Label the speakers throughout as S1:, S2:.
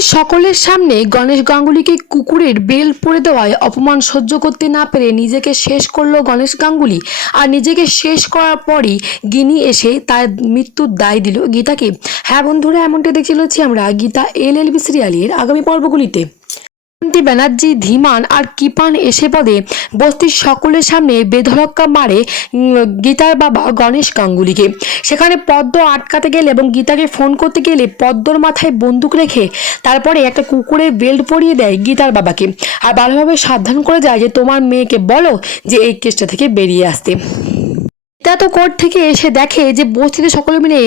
S1: বস্তির সকলের সামনে গণেশ গাঙ্গুলিকে কুকুরের বেল পরে দেওয়ায় অপমান সহ্য করতে না পেরে নিজেকে শেষ করল গণেশ গাঙ্গুলি। আর নিজেকে শেষ করার পরই গিনি এসে তার মৃত্যুর দায় দিল গীতাকে। হ্যাঁ বন্ধুরা এমনটা দেখছিল চলেছি আমরা গীতা এল এল বি সিরিয়ালের আগামী পর্বগুলিতে। জয়ন্তী ব্যানার্জি, ধীমান আর কিপান এসে পদে বস্তির সকলের সামনে বেধড়ক্কা মারে গীতার বাবা গণেশ গাঙ্গুলিকে। সেখানে পদ্ম আটকাতে গেলে এবং গীতাকে ফোন করতে গেলে পদ্মর মাথায় বন্দুক রেখে তারপরে একটা কুকুরের বেল্ট পরিয়ে দেয় গীতার বাবাকে। আর ভালোভাবে সাবধান করে যায় যে, তোমার মেয়েকে বলো যে, এই কেসটা থেকে বেরিয়ে আসতে। গীতা তো কোর্ট থেকে এসে দেখে যে বস্তিতে সকলে মিলে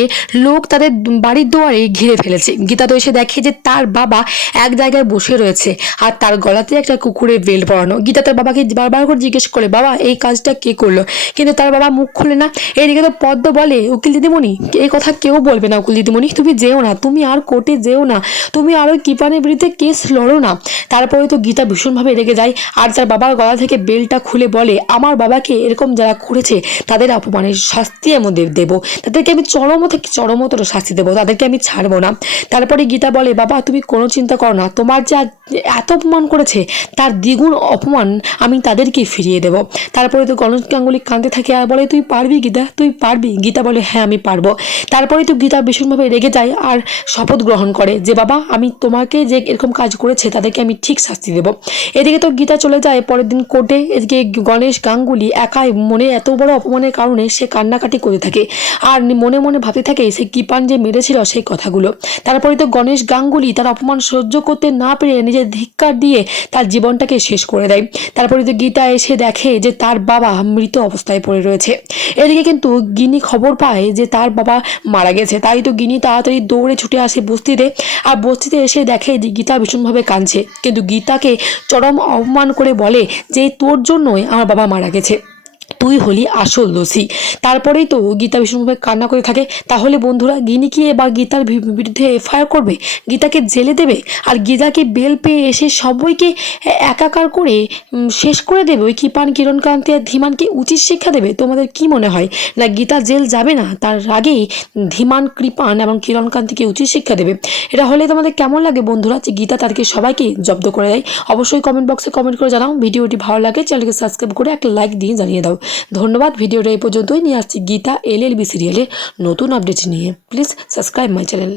S1: লোক তাদের বাড়ির দুয়ারে ঘিরে ফেলেছে। গীতা তো এসে দেখে যে তার বাবা এক জায়গায় বসে রয়েছে আর তার গলাতে একটা কুকুরের বেল পরানো। গীতা তার বাবাকে বারবার করে জিজ্ঞেস করে বাবা, এই কাজটা কে করল? কিন্তু তার বাবা মুখ খুলে না। এদিকে তো পদ্ম বলে, উকিল দিদিমণি, এই কথা কেউ বলবে না, উকিল দিদিমণি, তুমি যেও না, তুমি আর কোর্টে যেও না, তুমি আর ওই কিপানের বিরুদ্ধে কেস লড়ো না? তারপরে তো গীতা ভীষণভাবে রেগে যায় আর তার বাবার গলা থেকে বেলটা খুলে বলে, আমার বাবাকে এরকম যারা করেছে, তাদের অপমানের শাস্তি আমি দেব। তাদেরকে আমি চরম থেকে চরমতর শাস্তি দেবো। তাদেরকে আমি ছাড়বো না। তারপরে গীতা বলে, বাবা, তুমি কোনো চিন্তা করো না। তোমার যে এত অপমান করেছে, তার দ্বিগুণ অপমান আমি তাদেরকে ফিরিয়ে দেবো। তারপরে তো গণেশ গাঙ্গুলি কাঁদতে থাকে আর বলে, তুই পারবি গীতা? তুই পারবি? গীতা বলে হ্যাঁ আমি পারব। তারপরে তো গীতা ভীষণভাবে রেগে যায় আর শপথ গ্রহণ করে যে, বাবা, আমি তোমাকে যে এরকম কাজ করেছে, তাদেরকে আমি ঠিক শাস্তি দেবো। এদিকে তো গীতা চলে যায়, পরের দিন কোর্টে এদিকে গণেশ গাঙ্গুলি একাই মনে এত বড় অপমানের কারণে সে কান্নাকাটি করে থাকে। আর মনে মনে ভাবতে থাকে, সে কিপান যে মেরেছিল সেই কথাগুলো। তারপরে তো গণেশ গাঙ্গুলি তার অপমান সহ্য করতে না পেরে নিজের ধিক্কার দিয়ে তার জীবনটাকে শেষ করে দেয়। তারপরে তো গীতা এসে দেখে যে তার বাবা মৃত অবস্থায় পড়ে রয়েছে। এদিকে কিন্তু গিনি খবর পায় যে তার বাবা মারা গেছে। তাই তো গিনি তাড়াতাড়ি দৌড়ে ছুটে আসে বস্তিতে। আর বস্তিতে এসে দেখে যে গীতা ভীষণভাবে কাঁদছে। কিন্তু গীতাকে চরম অপমান করে বলে যে তোর জন্যই আমার বাবা মারা গেছে। তুই হলি আসল দোষী। তারপরেই তো গীতা ভীষণভাবে কান্না করে থাকে। তাহলে বন্ধুরা, গিনি কি বা গীতার বিরুদ্ধে এফআইআর করবে? গীতাকে জেলে দেবে? আর গীতাকে বেল পেয়ে এসে সবাইকে একাকার করে শেষ করে দেবে? ওই কিপান কিরণকান্তি আর ধীমানকে উচিত শিক্ষা দেবে? তোমাদের কি মনে হয়? না, গীতা জেল যাবে না? তার আগেই ধীমান, কৃপান এবং কিরণকান্তিকে উচিত শিক্ষা দেবে। এটা হলে তোমাদের কেমন লাগে বন্ধুরা? যে গীতা তাদেরকে সবাইকে জব্দ করে দেয়। অবশ্যই কমেন্ট বক্সে কমেন্ট করে জানাও। ভিডিওটি ভালো লাগে চ্যানেলকে সাবস্ক্রাইব করে একটা লাইক দিয়ে জানিয়ে দাও। ধন্যবাদ, ভিডিওটা এই পর্যন্তই। নিয়ে আসছি গীতা, এল এল বি সিরিয়ালের নতুন আপডেট নিয়ে। Please subscribe my channel